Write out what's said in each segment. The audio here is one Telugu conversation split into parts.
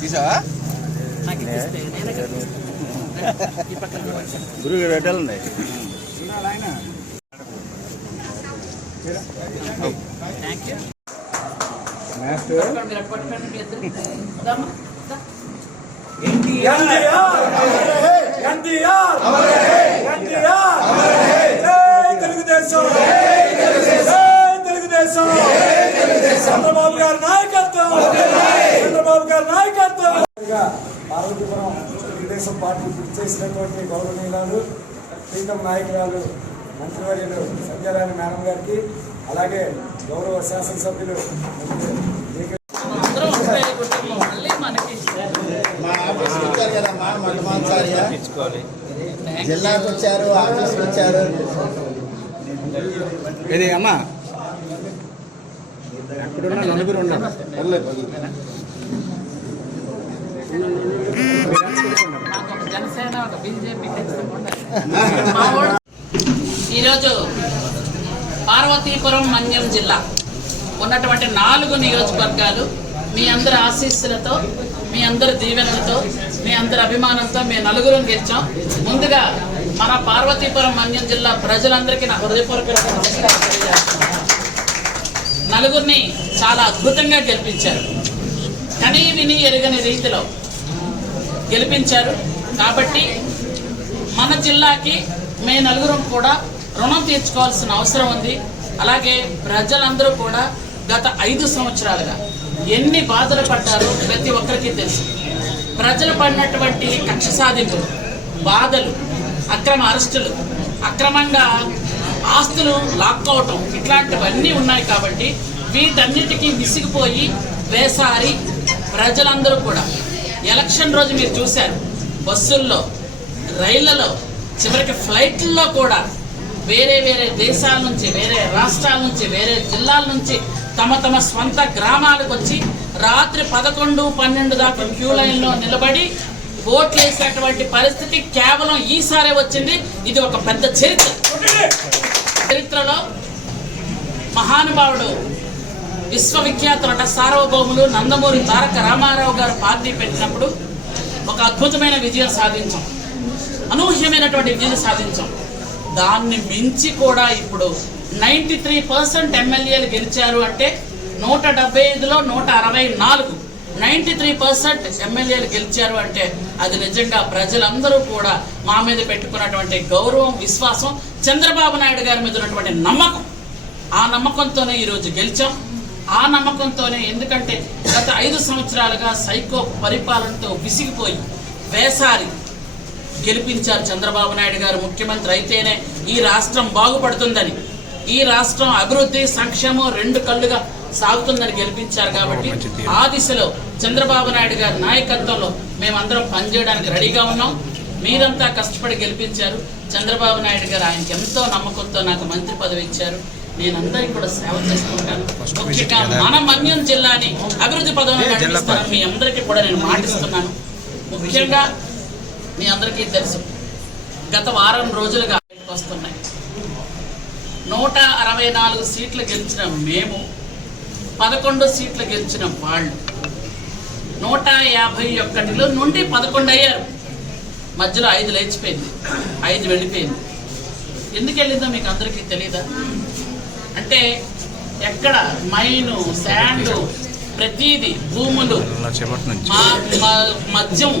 తీసావా గురువు రెడ్డలు ఉన్నాయి. చంద్రబాబు గారి నాయకత్వం, చంద్రబాబు గారి నాయకత్వం. పార్వతీపురం తెలుగుదేశం పార్టీ చేసినటువంటి గౌరవనీయురాలు ప్రీతం నాయకురాలు మంత్రివర్యులు సంధ్యారాణి మేడం గారికి, అలాగే గౌరవ శాసనసభ్యులు జిల్లాకు వచ్చారు, ఆఫీస్కి వచ్చారు. ఇది అమ్మా ఎక్కడున్నా నలుగురు ఉన్నారు. ఈరోజు పార్వతీపురం మన్యం జిల్లా ఉన్నటువంటి 4 నియోజకవర్గాలు మీ అందరి ఆశీస్సులతో, మీ అందరి దీవెనలతో, మీ అందరి అభిమానంతో మేము నలుగురం గెలిచాం. ముందుగా మన పార్వతీపురం మన్యం జిల్లా ప్రజలందరికీ నా హృదయపూర్వక నమస్కారం తెలియజేస్తున్నాను. నలుగురిని చాలా అద్భుతంగా గెలిపించారు, కనీ విని ఎరగని రీతిలో గెలిపించారు. కాబట్టి మన జిల్లాకి మేము నలుగురం కూడా రుణం తీర్చుకోవాల్సిన అవసరం ఉంది. అలాగే ప్రజలందరూ కూడా గత 5 సంవత్సరాలుగా ఎన్ని బాధలు పడ్డారో ప్రతి ఒక్కరికి తెలుసు. ప్రజలు పడినటువంటి కక్ష సాధింపులు, బాధలు, అక్రమ అరెస్టులు, అక్రమంగా ఆస్తులు లాక్కోవటం, ఇట్లాంటివన్నీ ఉన్నాయి. కాబట్టి వీటన్నిటికీ విసిగిపోయి వేసారి ప్రజలందరూ కూడా ఎలక్షన్ రోజు మీరు చూశారు, బస్సుల్లో, రైళ్లలో, చివరికి ఫ్లైట్లలో కూడా వేరే వేరే దేశాల నుంచి, వేరే రాష్ట్రాల నుంచి, వేరే జిల్లాల నుంచి తమ తమ స్వంత గ్రామాలకు వచ్చి రాత్రి 11, 12 దాకా క్యూ లైన్లో నిలబడి ఓట్లు వేసేటువంటి పరిస్థితి కేవలం ఈసారే వచ్చింది. ఇది ఒక పెద్ద చరిత్ర. చరిత్రలో మహానుభావుడు, విశ్వవిఖ్యాత నట సార్వభౌములు నందమూరి తారక రామారావు గారు పార్టీ పెట్టినప్పుడు ఒక అద్భుతమైన విజయం సాధించాం, అనూహ్యమైనటువంటి విజయం సాధించాం. దాన్ని మించి కూడా ఇప్పుడు 93% ఎమ్మెల్యేలు గెలిచారు అంటే 175లో 164, 93% ఎమ్మెల్యేలు గెలిచారు అంటే అది నిజంగా ప్రజలందరూ కూడా మా మీద పెట్టుకున్నటువంటి గౌరవం, విశ్వాసం, చంద్రబాబు నాయుడు గారి మీద ఉన్నటువంటి నమ్మకం. ఆ నమ్మకంతోనే ఈరోజు గెలిచాం. ఆ నమ్మకంతోనే, ఎందుకంటే గత 5 సంవత్సరాలుగా సైకో పరిపాలనతో విసిగిపోయి వేసారి గెలిపించారు. చంద్రబాబు నాయుడు గారు ముఖ్యమంత్రి అయితేనే ఈ రాష్ట్రం బాగుపడుతుందని, ఈ రాష్ట్రం అభివృద్ధి, సంక్షేమం 2 కళ్ళుగా సాగుతుందని గెలిపించారు. కాబట్టి ఆ దిశలో చంద్రబాబు నాయుడు గారి నాయకత్వంలో మేమందరం పనిచేయడానికి రెడీగా ఉన్నాం. మీరంతా కష్టపడి గెలిపించారు. చంద్రబాబు నాయుడు గారు ఆయనకి ఎంతో నమ్మకంతో నాకు మంత్రి పదవి ఇచ్చారు. నేను అందరికీ కూడా సేవ చేసుకుంటాను. ముఖ్యంగా మన మన్యం జిల్లాని అభివృద్ధి పదవిలో నడిపిస్తాను. మీ అందరికీ కూడా నేను మాటిస్తున్నాను. ముఖ్యంగా మీ అందరికీ తెలుసు, గత వారం రోజులుగా వస్తున్నాయి. 164 సీట్లు గెలిచిన మేము, 11 సీట్లు గెలిచిన వాళ్ళు 151 నుండి 11 అయ్యారు. మధ్యలో 5 లేచిపోయింది, 5 వెళ్ళిపోయింది. ఎందుకు వెళ్ళిందో మీకు అందరికీ తెలీదా? అంటే ఎక్కడ మైను, శాండ్, ప్రతిదీ, భూములు, మద్యం,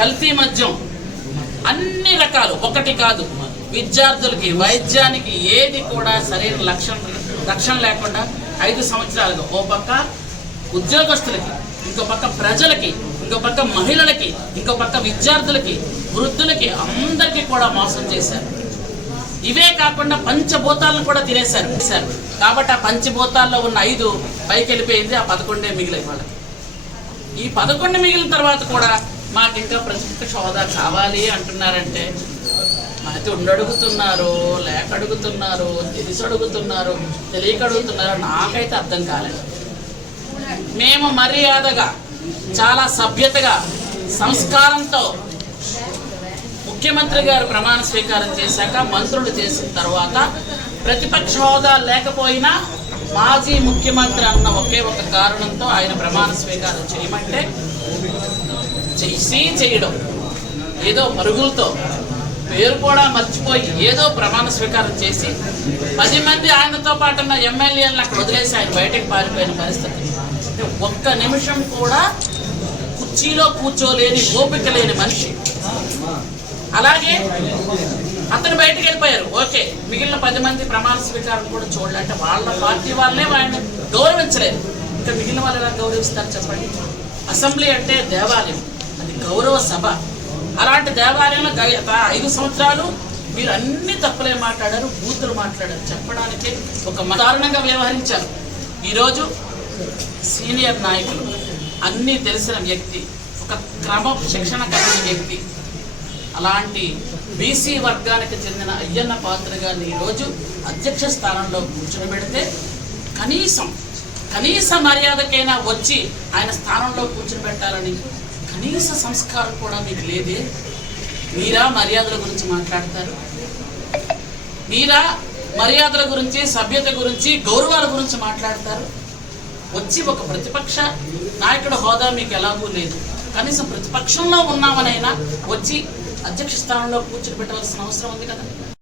కల్తీ మద్యం, అన్ని రకాలు, ఒకటి కాదు. విద్యార్థులకి, వైద్యానికి ఏది కూడా సరైన రక్షణ లేకుండా 5 సంవత్సరాలుగా ఓ పక్క ఉద్యోగస్తులకి, ఇంకో పక్క ప్రజలకి, ఇంకో పక్క మహిళలకి, ఇంకో పక్క విద్యార్థులకి, వృద్ధులకి, అందరికీ కూడా మోసం చేశారు. ఇవే కాకుండా పంచభూతాలను కూడా తినేశారు. కాబట్టి ఆ పంచభూతాల్లో ఉన్న 5 పైకి వెళ్ళిపోయింది, ఆ 11 మిగిలిన వాళ్ళకి. ఈ 11 మిగిలిన తర్వాత కూడా మాకు ఇంకా ప్రత్యేక హోదా కావాలి అంటున్నారంటే అది ఉండడుగుతున్నారు, లేక అడుగుతున్నారు, తెలిసి అడుగుతున్నారు, తెలియక అడుగుతున్నారు, నాకైతే అర్థం కాలేదు. మేము మర్యాదగా, చాలా సభ్యతగా, సంస్కారంతో ముఖ్యమంత్రి గారు ప్రమాణ స్వీకారం చేశాక, మంత్రులు చేసిన తర్వాత ప్రతిపక్ష హోదా లేకపోయినా మాజీ ముఖ్యమంత్రి అన్న ఒకే ఒక కారణంతో ఆయన ప్రమాణ స్వీకారం చేయమంటే చేయడం, ఏదో పరుగులతో పేరు కూడా మర్చిపోయి ఏదో ప్రమాణ స్వీకారం చేసి 10 మంది ఆయనతో పాటు ఉన్న ఎమ్మెల్యేలను అక్కడ వదిలేసి ఆయన బయటకు పారిపోయిన పరిస్థితి. ఒక్క నిమిషం కూడా కుర్చీలో కూర్చోలేని ఓపిక లేని మనిషి. అలాగే అతను బయటకు వెళ్ళిపోయారు, ఓకే. మిగిలిన 10 మంది ప్రమాణ స్వీకారం కూడా చూడాలి. అంటే వాళ్ళ పార్టీ వాళ్ళే ఆయన గౌరవించలేదు, ఇంకా మిగిలిన వాళ్ళు ఎలా గౌరవిస్తారు చెప్పండి? అసెంబ్లీ అంటే దేవాలయం, అది గౌరవ సభ. అలాంటి దేవాలయంలో గత 5 సంవత్సరాలు మీరు అన్ని తప్పులే మాట్లాడారు, బూతులు మాట్లాడారు. చెప్పడానికి ఒక దారుణంగా వ్యవహరించారు. ఈరోజు సీనియర్ నాయకులు, అన్నీ తెలిసిన వ్యక్తి, ఒక క్రమశిక్షణ కలిగిన వ్యక్తి, అలాంటి బీసీ వర్గానికి చెందిన అయ్యన్న పాత్ర గారిని ఈరోజు అధ్యక్ష స్థానంలో కూర్చోబెడితే కనీస మర్యాదకైనా వచ్చి ఆయన స్థానంలో కూర్చోబెట్టాలని కనీస సంస్కారం కూడా మీకు లేదే. మీరా మర్యాదల గురించి మాట్లాడతారు? మీరా మర్యాదల గురించి, సభ్యత గురించి, గౌరవాల గురించి మాట్లాడతారు? వచ్చి ఒక ప్రతిపక్ష నాయకుడు హోదా మీకు ఎలాగూ లేదు, కనీసం ప్రతిపక్షంలో ఉన్నామనైనా వచ్చి అధ్యక్ష స్థానంలో కూర్చోబెట్టవలసిన అవసరం ఉంది కదా.